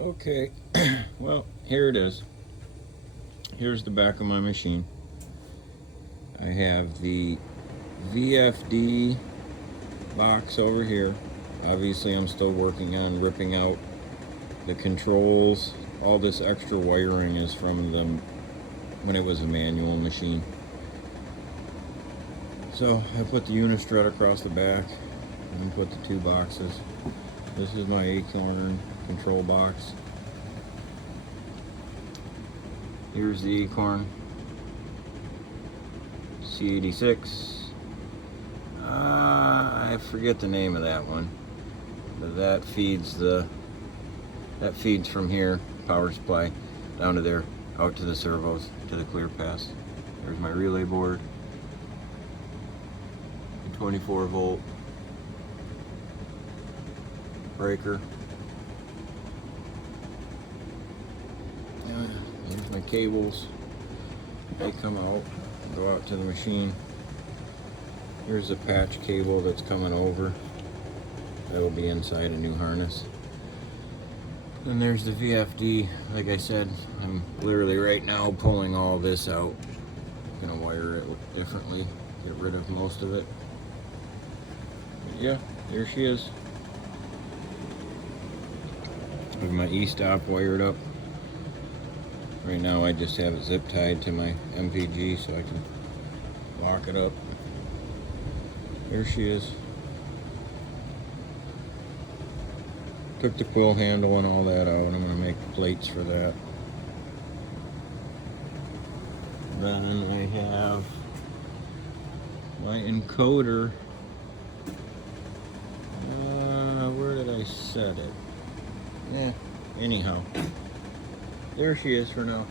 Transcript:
Okay, well, here it is. Here's the back of my machine. I have the VFD box over here. Obviously, I'm still working on ripping out the controls. All this extra wiring is from them when it was a manual machine. So I put the unistrut across the back and put the two boxes. This is my Acorn control box. Here's the Acorn C86. I forget the name of that one, but that feeds from here, power supply, down to there, out to the servos, to the clear pass. There's my relay board, 24 volt breaker. There's my cables. They come out, go out to the machine. Here's the patch cable that's coming over. That'll be inside a new harness. And there's the VFD. Like I said, I'm literally right now pulling all this out. I'm gonna wire it differently, get rid of most of it. But yeah, there she is. With my e-stop wired up. Right now I just have it zip tied to my MPG so I can lock it up. There she is. Took the quill handle and all that out. I'm going to make plates for that. Then I have my encoder. Where did I set it? Anyhow. There she is for now.